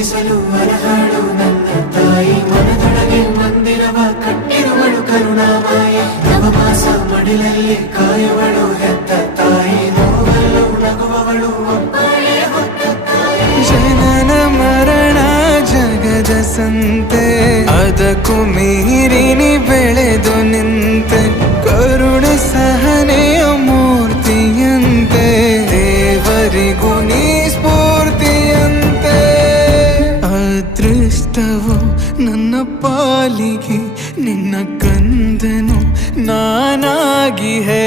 ಪೂಜಿಸಲು ಅರಹಾಳು ನನ್ನ ತಾಯಿ ಮನದೊಳಗೆ ಮಂದಿರವ ಕಟ್ಟಿರುವಳು ಕರುಣಾಮಾಯಿ ನವಮಾಸ ಮಡಿಲಲ್ಲಿ ಕಾಯುವಳು ಹೆತ್ತ ತಾಯಿ ನೋವಲ್ಲೂ ನಗುವವಳು ಒಬ್ಬಳೇ ಹೊತ್ತ ತಾಯಿ ಜನನ ಮರಣ ಜಗದ ಸಂತೆ ಅದಕ್ಕೂ ಮೀರಿನಿ ಬೆಳೆದು ನಿಂತೆ ಕರುಣೆ ಸಹನೆಯ ಮೂರ್ತಿಯಂತೆ ದೇವರಿಗೂ ನೀ ಸ್ಫೂರ್ತಿಯಂತೆ ಅದೃಷ್ಟವು ನನ್ನ ಪಾಲಿಗೆ ನಿನ್ನ ಕಂದನು ನಾನಾಗಿ ಹೇ